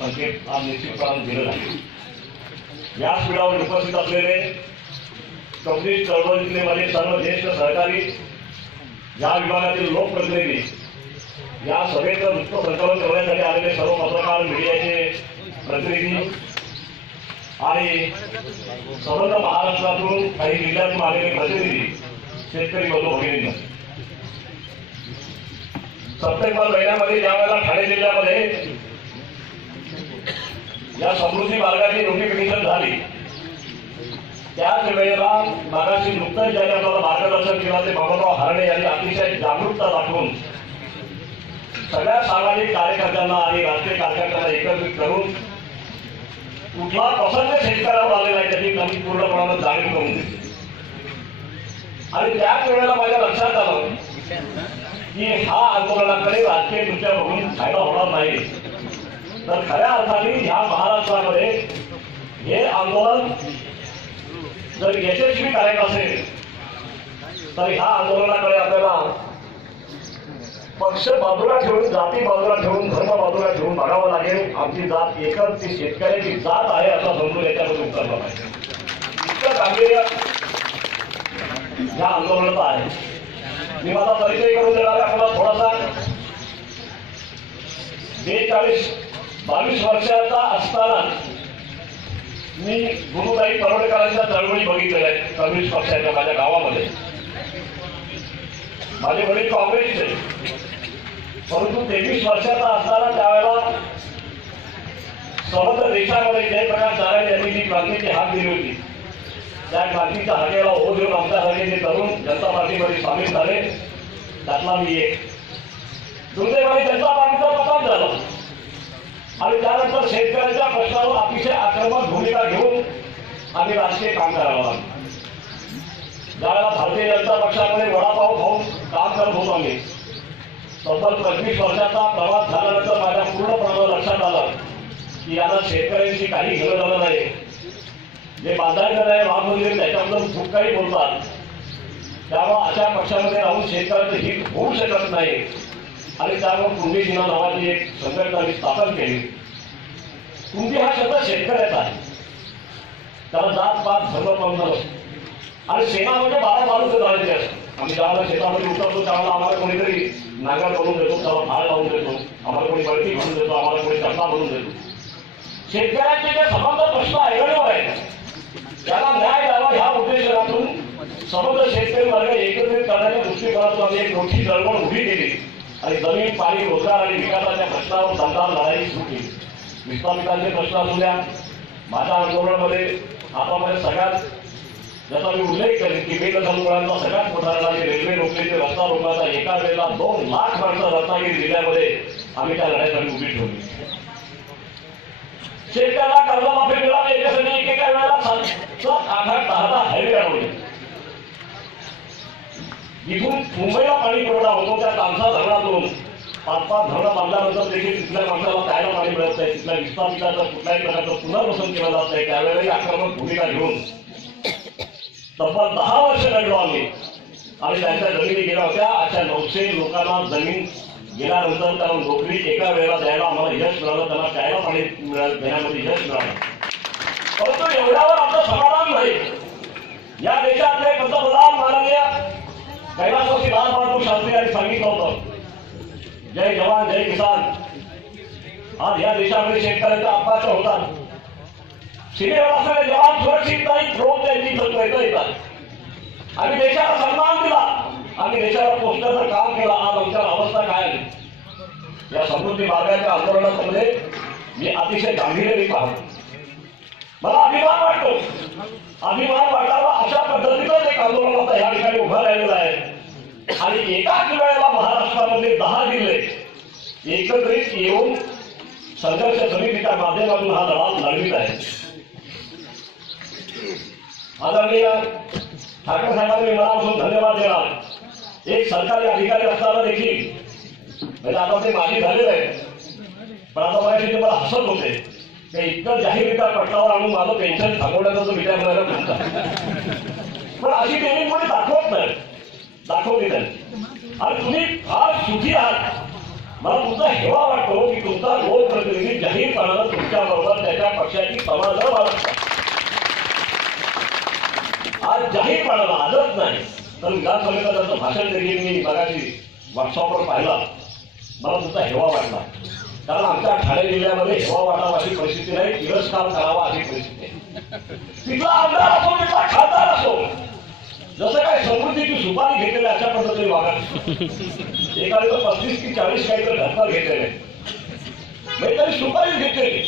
संकेत आज निश्चितपणे दिलं नाही। व्यासपीठावर उपस्थित असलेले कम्युनिस्ट चळवळीतले माझे सर्व ज्येष्ठ सहकारी, या विभागातील लोकप्रतिनिधी, या सभेचं वृत्त संकलन करण्यासाठी आलेले सर्व पत्रकार, मीडियाचे प्रतिनिधी आणि समग्र महाराष्ट्रातून काही जिल्ह्यातून आलेले प्रतिनिधी, शेतकरी बंधू भगिनींनो, सप्टेंबर महिन्यामध्ये ज्या वेळेला ठाणे जिल्ह्यामध्ये या समृद्धी मार्गाची नोटिफिकेशन झाली, त्याच वेळेला मागाशी नुकतंच ज्याने आपल्याला मार्गदर्शन केलं ते बाबाराव हरणे यांनी अतिशय जागरूकता दाखवून सगळ्या सामाजिक कार्यकर्त्यांना आणि राजकीय कार्यकर्त्यांना एकत्रित करून कुठला प्रसंग शेतकऱ्यावर आलेला आहे त्याची त्यांनी पूर्णपणे जाणीव करून दिली। आणि त्याच वेळेला माझ्या लक्षात आलं की हा आंदोलनाकडे राजकीय दृष्ट्या बघून फायदा होणार नाही, तर खऱ्या अर्थाने ह्या महाराष्ट्रामध्ये हे आंदोलन जर यशस्वी करायचं असेल तर ह्या आंदोलनाकडे आपल्याला पक्ष बाजूला ठेवून, जाती बाजूला ठेवून, धर्म बाजूला ठेवून बघावं लागेल। आमची जात एकच, ती शेतकऱ्याची जात आहे असं समजून याच्यामध्ये उतरलं पाहिजे। इतकं गांभीर्य या आंदोलनाचं आहे। मी माझा परिचय करून देणार आहे आपल्याला थोडासा। 22 वर्षाचा असताना मी गुरुताई परवडेकरांच्या चळवळी बघितलेल्या आहेत कम्युनिस्ट पक्षाच्या माझ्या गावामध्ये। माझे वडील काँग्रेसचे, परंतु 23 वर्षाचा असताना त्यावेळेला समग्र देशामध्ये जयप्रकाश नारायण यांनी जी क्रांतीची हाक दिली होती, त्या क्रांतीच्या हाकेला हो देऊन आमच्यासारखे जे तरुण जनता पार्टीमध्ये सामील झाले, त्यातला मी एक। दुर्दैवाने जनता पार्टीचा पतन झाला आणि त्यानंतर शेतकऱ्यांच्या प्रश्नावर अतिशय आक्रमक भूमिका घेऊन आम्ही राजकीय काम करावं लागलं। ज्यावेळेला भारतीय जनता पक्षामध्ये वडापाव खाऊन काम करत होतो आम्ही, तब्बल 25 वर्षाचा प्रवास झाल्यानंतर माझ्या पूर्णपणे लक्षात आलं की याला शेतकऱ्यांची काही गरज झालं नाही। जे बांधायचं आहे राम मंदिर त्याच्याबद्दल खूप काही बोलतात, त्यामुळे अशा पक्षामध्ये राहून शेतकऱ्याचं हित होऊ शकत नाही आणि त्यामुळे कुंभी सेना नावाची एक संघटना स्थापन केली। कुंभी हा शब्द शेतकऱ्याचा आहे, त्याला जात पात धर्म पंथ नसतो आणि सेना म्हणजे 12 माणूस राहायचे असतात। आम्ही ज्यावेळेला शेतामध्ये उतरतो त्यावेळेला आम्हाला कोणीतरी नांगर बनवून देतो, त्याला फाळ लावून देतो, आम्हाला कोणी बळती घालून देतो, आम्हाला कोणी चपला बनवून देतो। शेतकऱ्यांचे जे समग्र प्रश्न ऐकण्यावर आहेत त्याला न्याय द्यावा ह्या उद्देशातून समग्र शेतकरी वर्ग एकत्रित करण्याच्या दृष्टिकोनातून आम्ही एक मोठी चळवळ उभी केली आणि जमीन, पाणी, रोजगार आणि विकासाच्या प्रश्नावर दमदार लढाई सुरू केली। विस्थापितांचे प्रश्न असू द्या, माझ्या आंदोलनामध्ये आतापर्यंत सगळ्यात ज्याचा मी उल्लेख करेन की बेदखलमुळांचा सगळ्यात मोठा लढा रेल्वे रोखण्याचे रस्ता रोखण्याचा, एका वेळेला 2 लाख माणसं रत्नागिरी जिल्ह्यामध्ये आम्ही त्या लढाईसाठी उभी ठेवली। शेतकऱ्याला कर्जमाफी मिळाली, याच्यासाठी एकेका वेळेला 7-8 हायवे अडवले। इथून मुंबईला पाणी पुरवठा होतो, त्या तामसा धरणातून 5-5 धरणं बांधल्यानंतर देखील तिथल्या माणसाला प्यायला पाणी मिळत नाही, तिथल्या विस्थापिताचं कुठल्याही प्रकारचं पुनर्वसन केलं जात नाही। त्यावेळेलाही आक्रमक भूमिका घेऊन तब्बल 10 वर्ष लढलो आम्ही आणि त्यांच्या जमिनी गेल्या होत्या। अशा 900 लोकांना जमीन गेल्यानंतर त्यांना नोकरी एका वेळेला द्यायला आम्हाला यश मिळालं, त्यांना प्यायला पाणी देण्यामध्ये यश मिळालं। परंतु एवढ्यावर आमचं समाधान नाही। या देशातले पंतप्रधान माननीय कैलासवासी लाल बहादूर शास्त्री यांनी सांगितलं होतं, जय जवान जय किसान। आज या देशामध्ये शेतकऱ्यांच्या आत्महत्या होतात, सीमेवर असलेले जवान सुरक्षित नाही, रोज त्यांची प्रयत्न येतात। आम्ही देशाला सन्मान दिला, आम्ही देशाला पोचण्याचं काम केलं, आज आमच्या अवस्था काय आली। या समृद्धी मार्गाच्या आंदोलनामध्ये मी अतिशय गांभीर्याने पाहतो, मला अभिमान वाटतो। अभिमान वाटावा अशा पद्धतीचं एक आंदोलन आता या ठिकाणी उभं राहिलेलं आहे आणि एकाच वेळेला महाराष्ट्रामध्ये 10 जिल्हे एकत्रित येऊन संघर्ष समितीच्या माध्यमातून हा लढा लढवित आहे। आदरणीय ठाकरे साहेबांनी मी मनापासून धन्यवाद देणार। एक सरकारी अधिकारी असताना देखील, म्हणजे आता ते माजी झालेलं आहे, पण आता माझ्याशी ते मला हसत होते ते इतकं जाहीररित्या पटलावर आणून माझं पेन्शन थांबवण्याचा जो विचार करायला म्हणतात, पण अशी त्यांनी कोणी दाखवत नाही, दाखवली त्यांनी। आणि तुम्ही फार सुखी आहात, मला तुमचा हेवा वाटतो की तुमचा लोकप्रतिनिधी जाहीरपणानं समाज बाळगतात. आज जाहीरपणाला आजच नाही तर विधानसभेचं त्यांचं भाषण देखील मी मगाशी व्हॉट्सअपवर पाहिला. मला तुमचा हेवा वाटला, कारण आमच्या ठाणे जिल्ह्यामध्ये हेवा वाटावा अशी परिस्थिती नाही, तिरस्कार करावा अशी परिस्थिती आहे. तिथला आमदार असो, तिथला खासदार असो, जसं काय समृद्धीची सुपारी घेतलेली अशा पद्धतीने वागत. एखाद्या 35 की 40 काहीतरी ढक्कल घेतलेले म्हणजे तरी सुपारीच घेतलेली.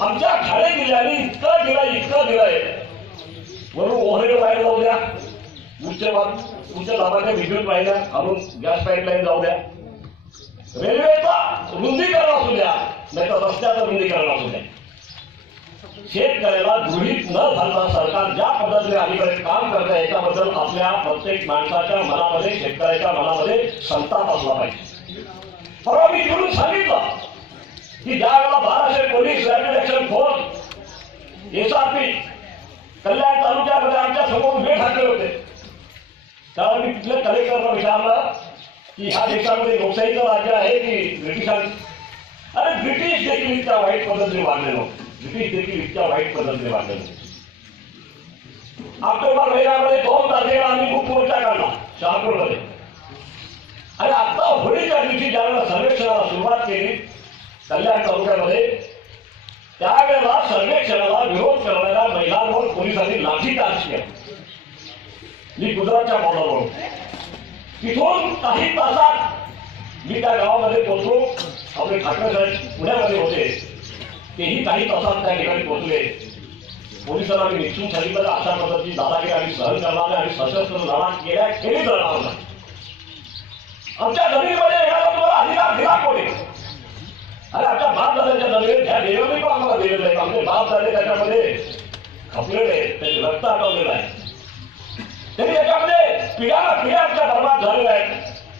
आमच्या ठाणे जिल्ह्याने इतकं दिलंय. वरून ओव्हरहेड वायर जाऊ द्या, उच्च दाबाच्या विद्युत वाहिन्या आणून गॅस पाईपलाईन जाऊ द्या, रेल्वेचा रुंदीकरण असू द्या, नाही तर रस्त्याचं रुंदीकरण असू द्या. शेतकऱ्याला गृहीत न धरता सरकार ज्या पद्धतीने अलीकडे काम करतं याच्याबद्दल आपल्या प्रत्येक माणसाच्या मनामध्ये, शेतकऱ्याच्या मनामध्ये संताप असला पाहिजे. परवा मी तिकडून सांगितलं की ज्या वेळेला 1200 police rapid action force SRP Kalyan तालुक्यामध्ये आमच्या समोर उभे ठाकले होते, त्यावेळेला मी तिथल्या कलेक्टरला विचारलं की ह्या देशामध्ये लोकशाहीचं राज्य आहे की ब्रिटिशांचं. अरे ब्रिटिश देखील इतक्या वाईट पद्धतीने वागले नव्हते. ब्रिटिश देखील इतक्या वाईट पद्धतीने वागले नव्हते. ऑक्टोबर महिन्यामध्ये 2 तारखेला आम्ही खूप मोर्चा काढला शहापूरमध्ये. आणि आता होळीच्या दिवशी ज्यावेळेला सर्वेक्षणाला सुरुवात केली कल्याण तालुक्यामध्ये, त्यावेळेला सर्वेक्षणाला विरोध करणाऱ्या महिलांवर पोलिसांनी लाठीचार्ज केला. मी गुजरातच्या बॉर्डरवर तिथून काही तासात मी त्या गावामध्ये पोहोचलो. आपले ठाकरे साहेब पुण्यामध्ये होते, तेही काही तासात त्या ठिकाणी पोहोचले. पोलिसांना आम्ही निश्चित सांगितलं अशा पद्धतीची दादागिरी आम्ही सहन करणार नाही आणि सशस्त्र लढा केल्या खेळी करणार नाही. आमच्या जमिनीमध्ये येणारा तुम्हाला अधिकार दिला कोणी? अरे आमच्या बाप दादांच्या जमिनीत ह्या देवाने पण आम्हाला दिलेलं आहे. आमचे बाप दादे त्याच्यामध्ये खपलेले आहेत, त्याचे रक्त आटवलेलं आहे. तरी त्याच्यामध्ये पिढ्या आमच्या बर्बाद झालेल्या आहेत.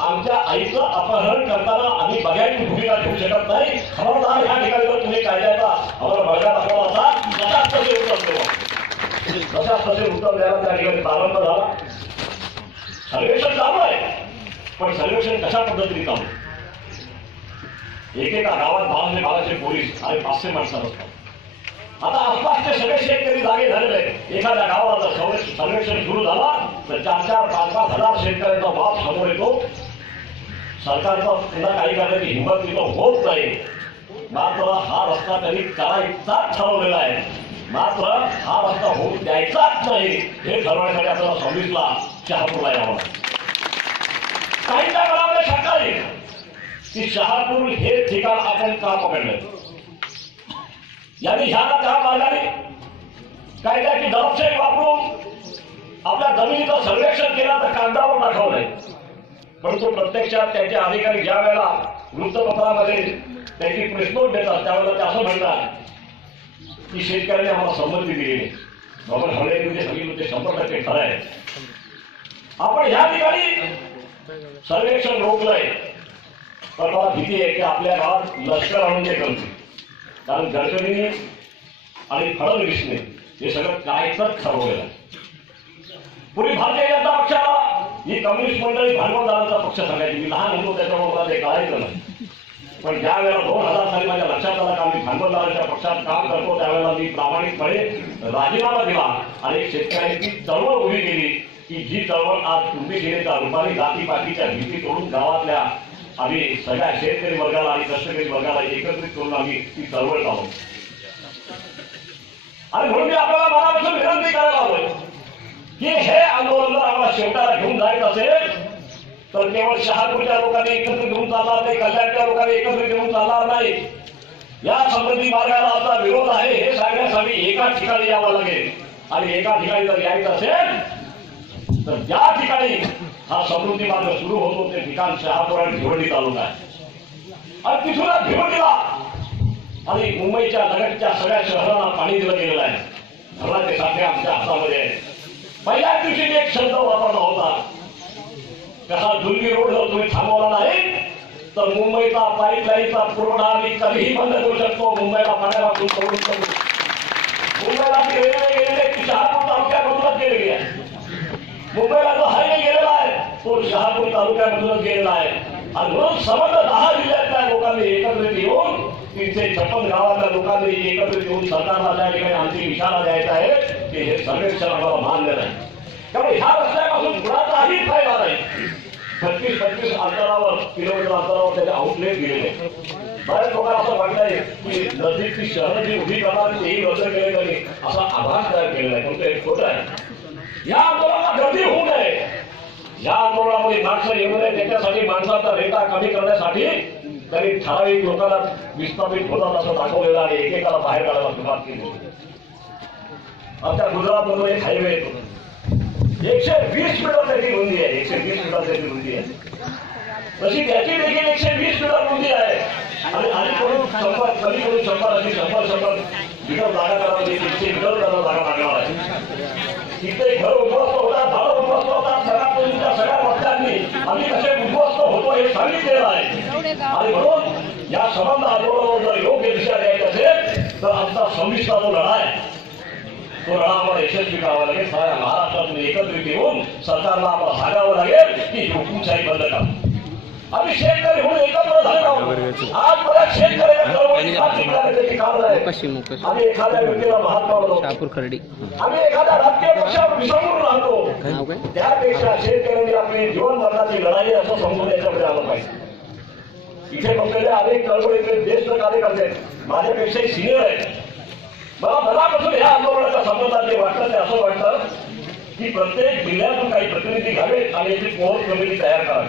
आमच्या आईचं अपहरण करताना आम्ही बघायची भूमिका घेऊ शकत नाही. खबरदार ह्या ठिकाणी जर तुम्ही कायद्याचा आम्हाला बळगा दाखवला असा तशाच तसे उत्तर देऊ. तशाच तसे उत्तर द्यायला त्या ठिकाणी प्रारंभ झाला. सर्वेक्षण चालू आहे, पण सर्वेक्षण कशा पद्धतीने चालू? एकेका गावात 1200 पोलीस आणि 500 माणसं असतात. आता आसपासचे सगळे शेतकरी जागे झालेले आहेत. एखाद्या गावाला जर सर्वेक्षण सुरू झाला तर 4-4, 5-5 हजार शेतकऱ्यांचा बाप समोर येतो. सरकारचा पुन्हा काही करण्याची हिंमत तिथं होत नाही. मात्र हा रस्ता तरी करायचाच ठरवलेला आहे. मात्र हा रस्ता होऊ द्यायचाच नाही हे ठरवण्यासाठी आपल्याला 26ला शहापूरला यावं. काहींच्या मनामध्ये शंका येईल की शहापूर हे ठिकाण आपण का पकडलं. यांनी ह्याला त्या मार्गाने कायद्याची दडपशाही वापरून आपल्या जमिनीचं सर्वेक्षण केलं तर कागदावर दाखवलंय. परंतु प्रत्यक्षात त्यांचे अधिकारी ज्या वेळेला वृत्तपत्रामध्ये त्यांची प्रेसनोट देतात त्यावेळेला ते असं म्हणतात की शेतकऱ्यांनी आम्हाला संमती दिलेली. बाबा हवळे जे सांगितलं ते 100% खरं आहे. आपण ह्या ठिकाणी सर्वेक्षण रोखलंय, पण मला भीती आहे की आपल्या गावात लष्कर आणून ते करतील. कारण गडकरीने आणि फडणवीसने हे सगळं कायच ठरवलेलं आहे. पूर्वी भारतीय जनता पक्षाला ही कम्युनिस्ट मंडळी भांडवलदारांचा पक्ष सांगायची. मी लहान होतो त्याच्यामुळे मला ते कळायचं नाही. पण ज्या वेळेला 2000 साली माझ्या लक्षात आलं का मी भांडवलदारांच्या पक्षात काम करतो त्यावेळेला मी प्रामाणिकपणे राजीनामा दिला आणि शेतकऱ्यांची चळवळ उभी केली की जी चळवळ आज कुंभी जिल्ह्याच्या रूपाने जातीपातीच्या भीती तोडून गावातल्या आम्ही सगळ्या शेतकरी वर्गाला आणि कष्टकरी वर्गाला एकत्रित करून आम्ही ती चळवळ चालवतो. आणि म्हणून मी आपल्याला मनापासून विनंती करायला हवं की हे आंदोलन जर आम्हाला शेवटाला घेऊन जायचं असेल तर केवळ शहापूरच्या लोकांनी एकत्रित घेऊन चालणार नाही, कल्याणच्या लोकांनी एकत्रित घेऊन चालणार नाही. या समृद्धी मार्गाला आपला विरोध आहे हे सांगण्यासाठी एका ठिकाणी यावं लागेल. आणि एका ठिकाणी जर यायचं असेल तर ज्या ठिकाणी हा समृद्धी मार्ग सुरू होतो ते ठिकाण शहापूर आणि भिवंडी तालुका आहे. आणि तिथूनच भिवंडीला आणि मुंबईच्या लगतच्या सगळ्या शहरांना पाणी दिलं गेलेलं आहे. धरणाचे साठे आमच्या हातामध्ये आहे. पहिल्याच दिवशी एक शब्द वापरला होता, कसा दुर्गी रोड जर तुम्ही थांबवला नाही तर मुंबईचा पाईपलाईनचा पुरवठा आम्ही कधीही बंद करू शकतो. मुंबईला पाण्यापासून सोडून करू. मुंबईला ती रेल्वे गेलेली आहे ती शहापूर तालुक्यामधूनच गेलेली आहे. मुंबईला जो हायवे गेलेला आहे तो शहापूर तालुक्यामधूनच गेलेला आहे. आणि म्हणून समग्र 10 जिल्ह्यातल्या लोकांनी एकत्रित येऊन 356 गावातल्या लोकांनी एकत्रित येऊन सरकारला त्या ठिकाणी अंतिम इशारा द्यायचा आहे की हे सर्वेक्षण आम्हाला मान्य नाही. त्यामुळे ह्या रस्त्यापासून कुणाचाही फायदा नाही. 25-25 अंतरावर किलोमीटर अंतरावर त्याचे आउटलेट दिलेले. बऱ्याच लोकांना असं वाटलंय की नजीकची शहरं जी उभी करणार तेही रद्द केले त्यांनी असा आभास तयार केलेला आहे. पण ते खोटं आहे. या आंदोलनाला गर्दी होऊ नये, या आंदोलनामध्ये माणसं येऊ नये त्याच्यासाठी माणसाचा रेटा कमी करण्यासाठी त्यांनी ठराविक लोकांना विस्थापित होतात असं दाखवलेलं आणि एकेकाला बाहेर काढायला सुरुवात केली. आमच्या गुजरातमधून एक हायवे येतो, 120 मीटर त्याची रुंदी आहे. 120 मीटर त्याची रुंदी आहे. तशी त्याची देखील 120 मीटर रुंदी आहे. आणि अलीकडून 100 कलीकडून 100 अशी 100 मीटर जागा करावी, 300 मीटर जागा लागणार आहे. तिथे घर उद्ध्वस्त होतात, झाडं उद्ध्वस्त होतात. सगळ्या वस्त्यांनी आम्ही कसे उद्ध्वस्त होतो हे सांगितलेलं आहे. आणि म्हणून या संबंध आंदोलनावर जर योग्य दिशा द्यायची असेल तर आमचा संमिश्र जो लढा आहे तो लढा आम्हाला यशस्वी करावा लागेल. साऱ्या महाराष्ट्रातून एकत्रित येऊन सरकारला आम्हाला सांगावं लागेल की हुकुमशाही बंद करा. आम्ही शेतकरी म्हणून एकत्र झालो आहोत. आज बऱ्याच शेतकऱ्याच्या चळवळीची कारण आहे. आम्ही एखाद्या व्यक्तीला महात्मा बनवतो, आम्ही एखाद्या राजकीय पक्षावर विसंबून राहतो. त्यापेक्षा शेतकऱ्यांनी आपली जीवन मरणाची लढाई असं समजून याच्यामध्ये आलं पाहिजे. इथे बसलेले अनेक चळवळीतले ज्येष्ठ कार्यकर्ते माझ्यापेक्षाही सिनियर आहेत. मला मनापासून या आंदोलनाच्या संबंधात जे वाटतं ते असं वाटतं की प्रत्येक जिल्ह्यातून काही प्रतिनिधी घ्यावेत आणि याची कोर कमिटी तयार करावी.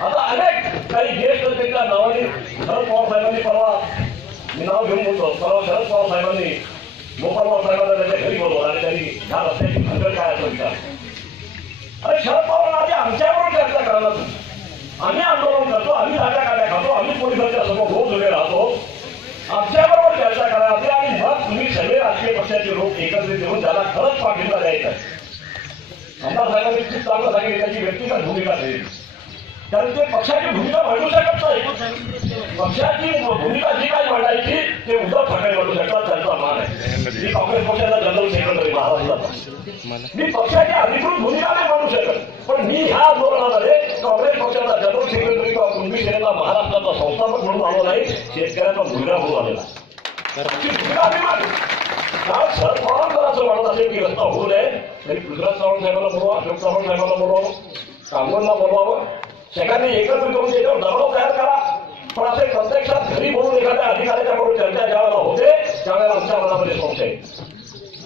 आता अनेक काही ज्येष्ठ त्यांच्या नावाने शरद पवार साहेबांनी परवा मी नाव घेऊन बोलतो, परवा शरद पवार साहेबांनी गोपालराव साहेबांना त्याच्या घरी बोलवलं आणि त्यांनी ह्या रस्त्याची भानगड काय असं विचार. अरे शरद पवारांना आधी आमच्याबरोबर चर्चा करायला आम्ही आंदोलन करतो, आम्ही राजा काढ्या खातो, आम्ही पोलिसांच्या समोर रोज उभे राहतो. आमच्याबरोबर चर्चा करावी आणि मग तुम्ही सगळे राजकीय पक्षाचे लोक एकत्रित येऊन त्याला खरंच पाठिंबा द्यायचा आहे. आमदार साहेबांनी खूप चांगलं सांगितलं त्याची व्यक्तिगत भूमिका ठेवली. कारण ते पक्षाची भूमिका मांडू शकत नाही. पक्षाची भूमिका जी काही मांडायची ते उद्धव ठाकरे मांडू शकतात, त्यांचा मान आहे. मी काँग्रेस पक्षाचा जनरल सेक्रेटरी महाराष्ट्राचा, मी पक्षाची अधिकृत भूमिका नाही मांडू शकत. पण मी ह्या आंदोलनामध्ये काँग्रेस पक्षाचा जनरल सेक्रेटरी किंवा कुणबी सेनेचा महाराष्ट्राचा संस्थापक म्हणून आलो नाही, शेतकऱ्याचा मुलगा होऊन आलेला. भूमिका मी मांडली. कारण शरद पवार जर असं म्हणत असेल की रस्ता होऊ नये तरी पृथ्वीराज चव्हाण साहेबांना बोलवा, अशोक चव्हाण साहेबांना बोलवावं, कांगोलला बोलवावं, सगळ्यांनी एकत्रित करून त्याच्यावर दबाव तयार करा. पण असे प्रत्यक्षात घरी बोलून एखाद्या अधिकाऱ्याच्या बरोबर चर्चा ज्या वेळेला होते त्यावेळेला आमच्या मनामध्ये संशय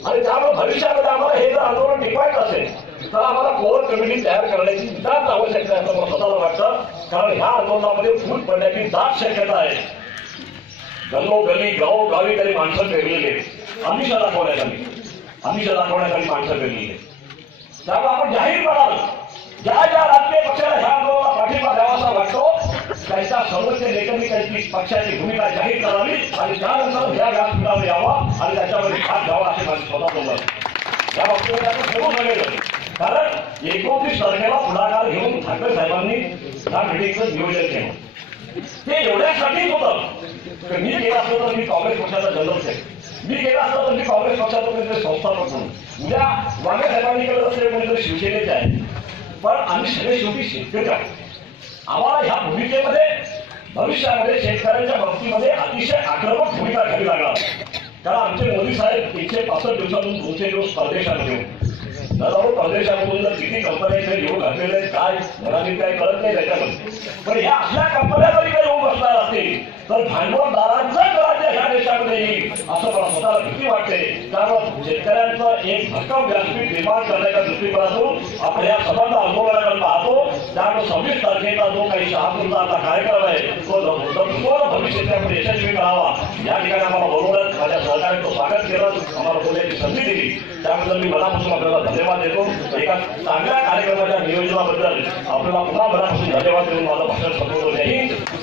आणि त्यामुळे भविष्यामध्ये आम्हाला हे जर आंदोलन टिकवायचं असेल तर आम्हाला कोर कमिटी तयार करण्याची नितांत आवश्यकता आहे असं मला स्वतःला वाटतं. कारण ह्या आंदोलनामध्ये फूट पडण्याची दाट शक्यता आहे. गल्लोगल्ली गावोगावी तरी माणसं पेरलेली, आमिषा दाखवण्यासाठी माणसं पेरलेली. त्यामुळे आपण जाहीरपणानं ज्या ज्या राजकीय पक्षाला ह्या आंदोलनाला पाठिंबा द्यावासा वाटतो त्यांच्या सर्वोच्च नेत्यांनी त्यांची पक्षाची भूमिका जाहीर करावी आणि त्यानंतर या व्यासपीठावर यावं आणि त्याच्यामध्ये भाग घ्यावा असे माझे स्वतःचं मत. या बाबतीमध्ये आपण सर्व सगळं कारण 29 तारखेला पुढाकार घेऊन ठाकरे साहेबांनी या मिटिंगचं नियोजन केलं. ते एवढ्यासाठीच होतं की मी गेला असतो तर मी काँग्रेस पक्षाचा जनरल सेक्रेटरी, मी गेला असतो तर मी काँग्रेस पक्षाचा कोणीतरी संस्थापक म्हणून, उद्या वांगे साहेबांनी केलं तर ते कोणीतरी शिवसेनेचे आहे. पण आम्ही सगळे शेवटी शेतकरी आहोत. आम्हाला ह्या भूमिकेमध्ये भविष्यामध्ये शेतकऱ्यांच्या बाबतीमध्ये अतिशय आक्रमक भूमिका घ्यावी लागणार. कारण आमचे मोदी साहेब 165 दिवसातून 200 दिवस परदेशामध्ये नजारो परदेशामधून जर किती कंपन्या इथे येऊन घातलेले आहेत काय घरातील काही कळत नाही त्याच्यामध्ये. पण ह्या अशा कंपन्या जरी काही येऊन बसणार असतील तर भांडवलदारांचं राज्य ह्या देशामध्ये येईल असं मला स्वतःला भीती वाटते. त्यामुळे शेतकऱ्यांचं एक भक्कम व्यासपीठ निर्माण करण्याच्या दृष्टीकोनातून आपण या संबंध आंदोलनाकडे पाहतो. त्यामुळे 26 तारखेचा जो काही शहापूरचा आता कार्यक्रम आहे तो संपूर्ण भविष्यामध्ये यशस्वी करावा. या ठिकाणी आम्हाला बोलवण्यात माझ्या सहकार्याचं स्वागत केलं, आम्हाला बोलण्याची संधी दिली, त्याबद्दल मी मनापासून आपल्याला धन्यवाद देतो. एका चांगल्या कार्यक्रमाच्या नियोजनाबद्दल आपल्याला पुन्हा मनापासून धन्यवाद देऊन माझं भाषण संपवतो. जय हिंद.